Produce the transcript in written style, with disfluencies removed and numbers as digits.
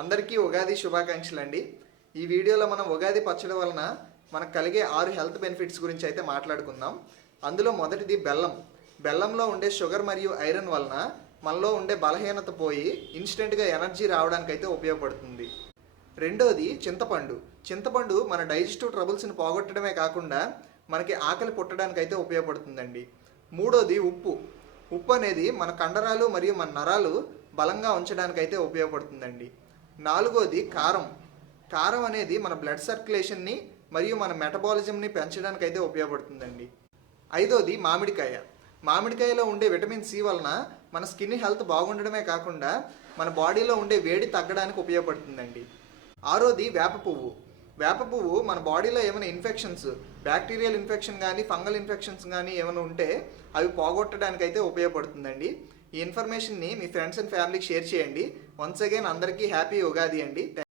అందరికీ ఉగాది శుభాకాంక్షలు అండి. ఈ వీడియోలో మనం ఉగాది పచ్చడి వలన మనకు కలిగే 6 హెల్త్ బెనిఫిట్స్ గురించి అయితే మాట్లాడుకుందాం. అందులో మొదటిది బెల్లం. బెల్లంలో ఉండే షుగర్ మరియు ఐరన్ వలన మనలో ఉండే బలహీనత పోయి ఇన్స్టెంట్గా ఎనర్జీ రావడానికి అయితే ఉపయోగపడుతుంది. రెండోది చింతపండు. చింతపండు మన డైజెస్టివ్ ట్రబుల్స్ని పోగొట్టడమే కాకుండా మనకి ఆకలి పుట్టడానికి అయితే ఉపయోగపడుతుందండి. మూడోది ఉప్పు. ఉప్పు అనేది మన కండరాలు మరియు మన నరాలు బలంగా ఉంచడానికి అయితే ఉపయోగపడుతుందండి. నాలుగోది కారం. కారం అనేది మన బ్లడ్ సర్క్యులేషన్ని మరియు మన మెటబాలిజంని పెంచడానికి అయితే ఉపయోగపడుతుందండి. ఐదోది మామిడికాయ. మామిడికాయలో ఉండే విటమిన్ సి వలన మన స్కిన్ హెల్త్ బాగుండడమే కాకుండా మన బాడీలో ఉండే వేడి తగ్గడానికి ఉపయోగపడుతుందండి. ఆరోది వేప పువ్వు. వేప పువ్వు మన బాడీలో ఏమైనా ఇన్ఫెక్షన్స్, బ్యాక్టీరియల్ ఇన్ఫెక్షన్ కానీ ఫంగల్ ఇన్ఫెక్షన్స్ కానీ ఏమైనా ఉంటే అవి పోగొట్టడానికి అయితే ఉపయోగపడుతుందండి. ఈ ఇన్ఫర్మేషన్ని మీ ఫ్రెండ్స్ అండ్ ఫ్యామిలీకి షేర్ చేయండి. వన్స్ అగైన్ అందరికీ హ్యాపీ ఉగాది అండి.